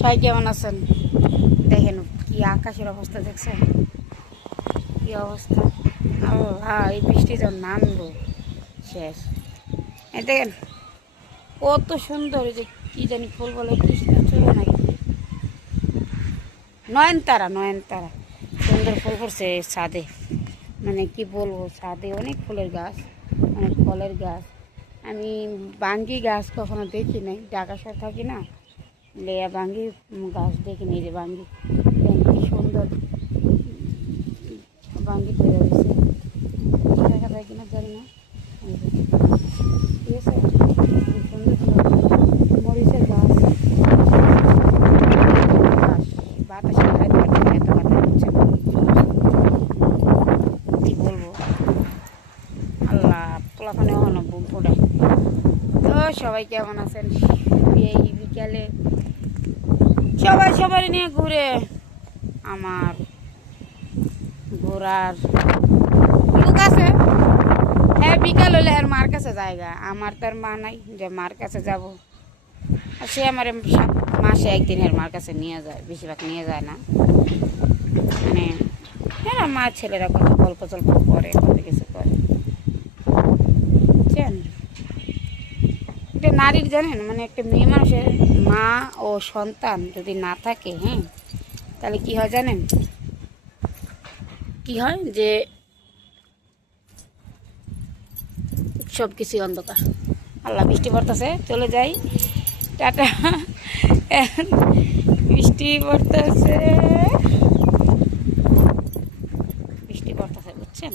সবাই কেমন আছেন? দেখেন কি আকাশের অবস্থা, দেখছেন কি অবস্থা। আল্লাহ, এই বৃষ্টি তো নামলো শেষ। এই দেখেন কত সুন্দর, যে কি জানি ফুল বলে, কৃষ্ণ চূড়া নাকি নয়নতারা, নয়নতারা সুন্দর ফুল করছে ছাদে। মানে কি বলবো, ছাদে অনেক ফুলের গাছ, অনেক ফলের গাছ। আমি বাঙ্গি গাছ কখনো দেখি নাই, ঢাকা শহর থাকি না, লেয়া বাঙ্গি গাছ দেখিনি। যে বাঙ্গি কি সুন্দর বাঙ্গি তৈরি হয়েছে, দেখা যায় কিনা জানি না। ঠিক আছে, খুব সুন্দর সুন্দর মরিচের গাছ, বাতাসে এত কথা হচ্ছে, কি বলবো। আল্লাহ, পোলাপানে এখনো বুম ফোটায়। তো সবাই কেমন আছেন? এই বিকালে সবাই সবাই নিয়ে ঘুরে, আমার ঘোরার লোক আছে। হ্যাঁ, বিকাল হলে আর মার কাছে জায়গা, আমার তার মা নাই যে মার কাছে যাব। আর সে আমার মাসে একদিনের মার কাছে নিয়ে যায়, বেশিরভাগ নিয়ে যায় না। মানে হ্যাঁ, মা ছেলেরা কত গল্প টল্প করে, কত কিছু করে, বুঝছেন। একটা নারীর, জানেন, মানে একটা মেয়ে মানুষের মা ও সন্তান যদি না থাকে, হ্যাঁ, তাহলে কি হয় জানেন? কি হয় যে সব কিছুই অন্ধকার। আল্লাহ, বৃষ্টি পড়তেছে, চলে যাই, টাটা। বৃষ্টি পড়তেছে, বৃষ্টি পড়তেছে, বুঝছেন।